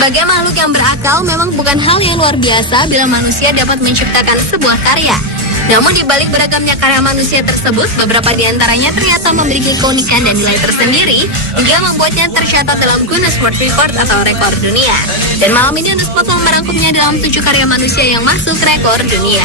Sebagai makhluk yang berakal, memang bukan hal yang luar biasa bila manusia dapat menciptakan sebuah karya. Namun di balik beragamnya karya manusia tersebut, beberapa di antaranya ternyata memiliki keunikan dan nilai tersendiri hingga membuatnya tercatat dalam Guinness World Record atau rekor dunia. Dan malam ini Unespot merangkumnya dalam 7 karya manusia yang masuk rekor dunia.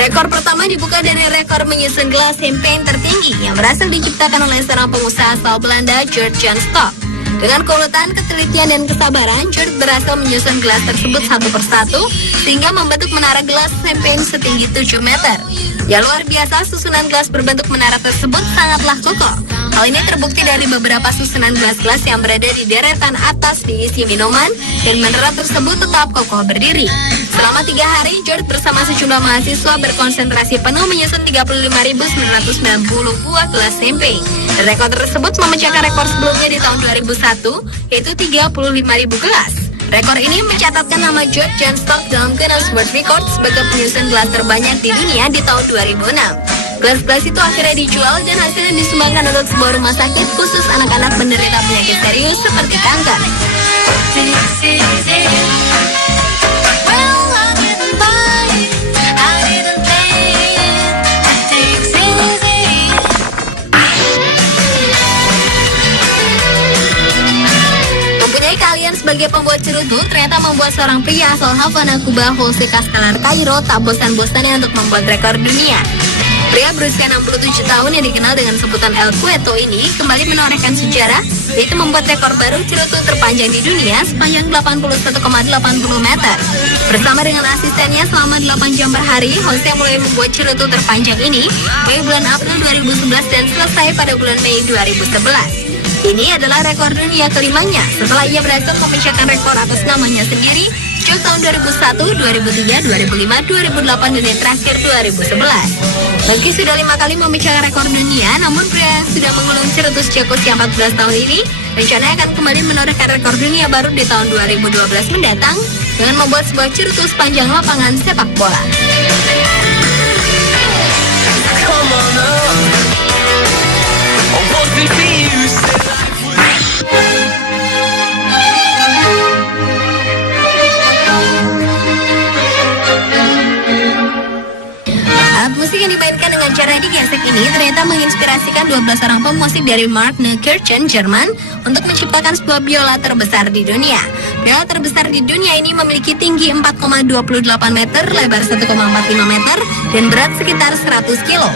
Rekor pertama dibuka dari rekor menyusun gelas champagne tertinggi yang berhasil diciptakan oleh seorang pengusaha asal Belanda, George Jan Stok. Dengan keuletan, ketelitian, dan kesabaran, George berhasil menyusun gelas tersebut satu persatu sehingga membentuk menara gelas champagne setinggi 7 meter. Ya luar biasa, susunan gelas berbentuk menara tersebut sangatlah kokoh. Hal ini terbukti dari beberapa susunan gelas-gelas yang berada di deretan atas diisi minuman dan menara tersebut tetap kokoh berdiri. Selama 3 hari, George bersama sejumlah mahasiswa berkonsentrasi penuh menyusun 35.990 buah gelas champagne. Rekor tersebut memecahkan rekor sebelumnya di tahun 2001, yaitu 35.000 gelas. Rekor ini mencatatkan nama George Jan Stok dalam Guinness World Record sebagai penyusun gelas terbanyak di dunia di tahun 2006. Gelas-gelas itu akhirnya dijual dan hasilnya disumbangkan untuk sebuah rumah sakit khusus anak-anak menderita penyakit serius seperti kanker. Sebagai pembuat cerutu, ternyata membuat seorang pria asal Havana, Kuba, Jose Castelar Cairo tak bosan-bosannya untuk membuat rekor dunia. Pria berusia 67 tahun yang dikenal dengan sebutan El Cueto ini kembali menorehkan sejarah, yaitu membuat rekor baru cerutu terpanjang di dunia sepanjang 81,80 meter. Bersama dengan asistennya selama 8 jam per hari, Jose mulai membuat cerutu terpanjang ini mulai bulan April 2011 dan selesai pada bulan Mei 2011. Ini adalah rekor dunia kelimanya setelah ia berhasil memecahkan rekor atas namanya sendiri sejak tahun 2001, 2003, 2005, 2008, dan yang terakhir 2011. Meski sudah 5 kali memecahkan rekor dunia, namun pria yang sudah menggulung cerutu sejak usia 14 tahun ini rencananya akan kembali menorehkan rekor dunia baru di tahun 2012 mendatang dengan membuat sebuah cerutu sepanjang lapangan sepak bola. Alat musik yang dimainkan dengan cara digesek ini ternyata menginspirasikan 12 orang pemusik dari Markneukirchen, Jerman untuk menciptakan sebuah biola terbesar di dunia. Biola terbesar di dunia ini memiliki tinggi 4,28 meter, lebar 1,45 meter, dan berat sekitar 100 kilo.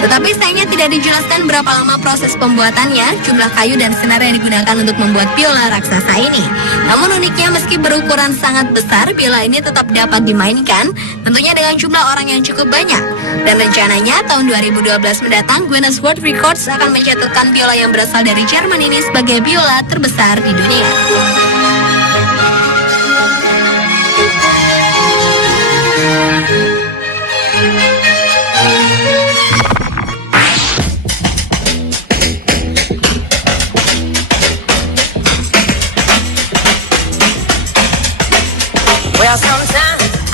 Tetapi sayangnya tidak dijelaskan berapa lama proses pembuatannya, jumlah kayu dan senar yang digunakan untuk membuat biola raksasa ini. Namun uniknya meski berukuran sangat besar, biola ini tetap dapat dimainkan, tentunya dengan jumlah orang yang cukup banyak. Dan rencananya tahun 2012 mendatang, Guinness World Records akan mencatatkan biola yang berasal dari Jerman ini sebagai biola terbesar di dunia.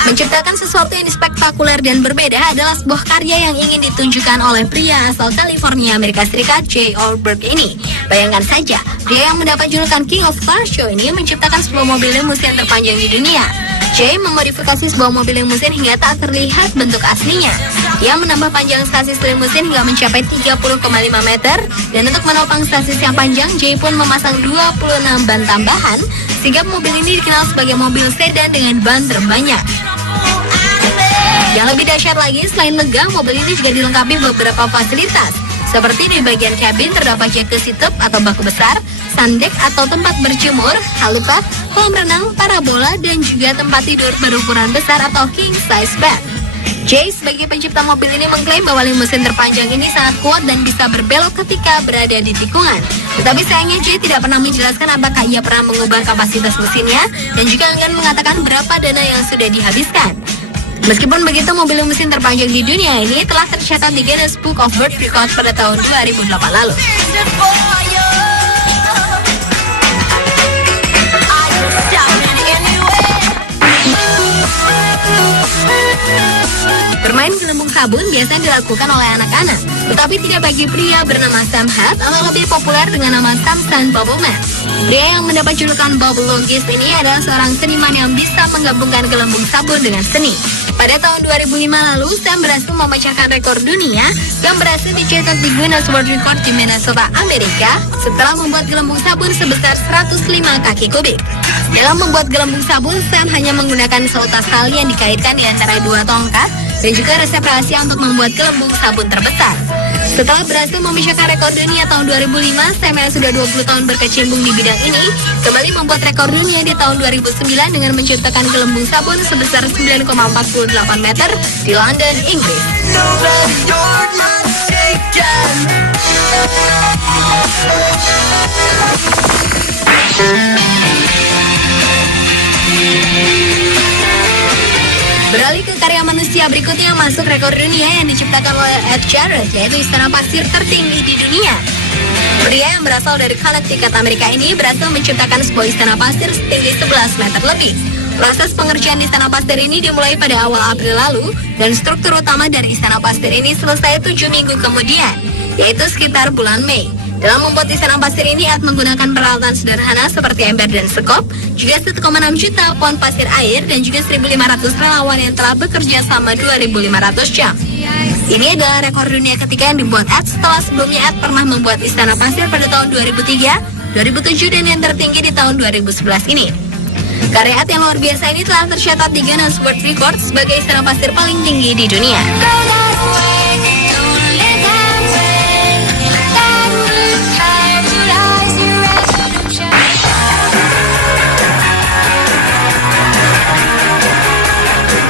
Menciptakan sesuatu yang spektakuler dan berbeda adalah sebuah karya yang ingin ditunjukkan oleh pria asal California, Amerika Serikat, Jay Oldberg ini. Bayangkan saja, pria yang mendapat julukan King of Car Show ini menciptakan sebuah mobil limusin terpanjang di dunia. Jay memodifikasi sebuah mobil limusin hingga tak terlihat bentuk aslinya. Ia menambah panjang sasis limusin hingga mencapai 30,5 meter, dan untuk menopang sasis yang panjang, Jay pun memasang 26 ban tambahan, sehingga mobil ini dikenal sebagai mobil sedan dengan ban terbanyak. Yang lebih dahsyat lagi, selain megah, mobil ini juga dilengkapi beberapa fasilitas. Seperti di bagian kabin terdapat jacuzzi tub atau baku besar, sandek atau tempat berjemur, helipad, kolam renang, parabola, dan juga tempat tidur berukuran besar atau king size bed. Jay sebagai pencipta mobil ini mengklaim bahwa limusin terpanjang ini sangat kuat dan bisa berbelok ketika berada di tikungan. Tetapi sayangnya Jay tidak pernah menjelaskan apakah ia pernah mengubah kapasitas mesinnya dan juga enggan mengatakan berapa dana yang sudah dihabiskan. Meskipun begitu, mobil limusin terpanjang di dunia ini telah tercatat di Guinness Book of World Records pada tahun 2008 lalu. sabun biasanya dilakukan oleh anak-anak, tetapi tidak bagi pria bernama Sam Hunt atau lebih populer dengan nama Samson Bubbleman. Pria yang mendapat julukan Bubblelogist ini adalah seorang seniman yang bisa menggabungkan gelembung sabun dengan seni. Pada tahun 2005 lalu, Sam berhasil memecahkan rekor dunia yang berhasil dicetak di Guinness World Record di Minnesota, Amerika, setelah membuat gelembung sabun sebesar 105 kaki kubik. Dalam membuat gelembung sabun, Sam hanya menggunakan seutas tali yang dikaitkan di antara dua tongkat dan juga resep rahasia untuk membuat gelembung sabun terbesar. Setelah berhasil memecahkan rekor dunia tahun 2005, Sam yang sudah 20 tahun berkecimpung di bidang ini kembali membuat rekor dunia di tahun 2009 dengan menciptakan gelembung sabun sebesar 9,48 meter di London, Inggris. Beralih ke karya manusia berikutnya yang masuk rekor dunia yang diciptakan oleh Ed Sheeran, yaitu istana pasir tertinggi di dunia. Pria yang berasal dari Connecticut, Amerika ini berhasil menciptakan sebuah istana pasir setinggi 11 meter lebih. Proses pengerjaan istana pasir ini dimulai pada awal April lalu, dan struktur utama dari istana pasir ini selesai 7 minggu kemudian, yaitu sekitar bulan Mei. Dalam membuat istana pasir ini, Ed menggunakan peralatan sederhana seperti ember dan sekop, juga 1,6 juta pon pasir air, dan juga 1.500 relawan yang telah bekerja selama 2.500 jam. Ini adalah rekor dunia ketiga yang dibuat Ed setelah sebelumnya Ed pernah membuat istana pasir pada tahun 2003, 2007, dan yang tertinggi di tahun 2011 ini. Karya Ed yang luar biasa ini telah tercatat di Guinness World Record sebagai istana pasir paling tinggi di dunia.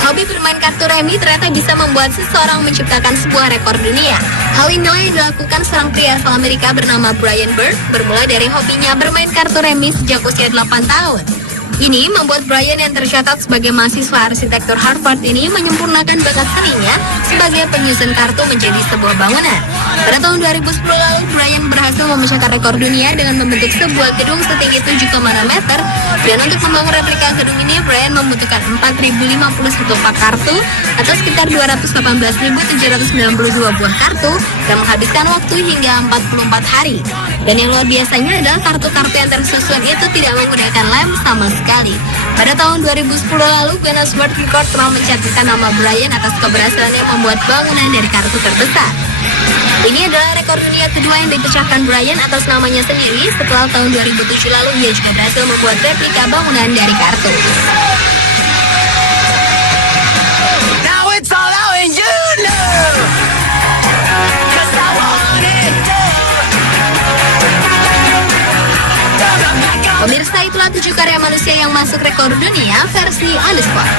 Hobi bermain kartu remi ternyata bisa membuat seseorang menciptakan sebuah rekor dunia. Hal inilah yang dilakukan seorang pria asal Amerika bernama Brian Bird, bermula dari hobinya bermain kartu remi sejak usia 8 tahun. Ini membuat Brian yang tercatat sebagai mahasiswa arsitektur Harvard ini menyempurnakan bakat seninya sebagai penyusun kartu menjadi sebuah bangunan. Pada tahun 2010 lalu, Brian berhasil memecahkan rekor dunia dengan membentuk sebuah gedung setinggi 7,6 meter, dan untuk membangun replika gedung ini, Brian membutuhkan 4.051 pak kartu atau sekitar 218.792 buah kartu dan menghabiskan waktu hingga 44 hari. Dan yang luar biasanya adalah kartu-kartu yang tersusun itu tidak menggunakan lem sama sekali. Pada tahun 2010 lalu, Guinness World Record telah mencatatkan nama Brian atas keberhasilannya membuat bangunan dari kartu terbesar. Ini adalah rekor dunia kedua yang dipecahkan Brian atas namanya sendiri. Setelah tahun 2007 lalu, ia juga berhasil membuat replika bangunan dari kartu. Now it's all out and you know. Pemirsa, itulah 7 karya manusia yang masuk rekor dunia versi on the spot.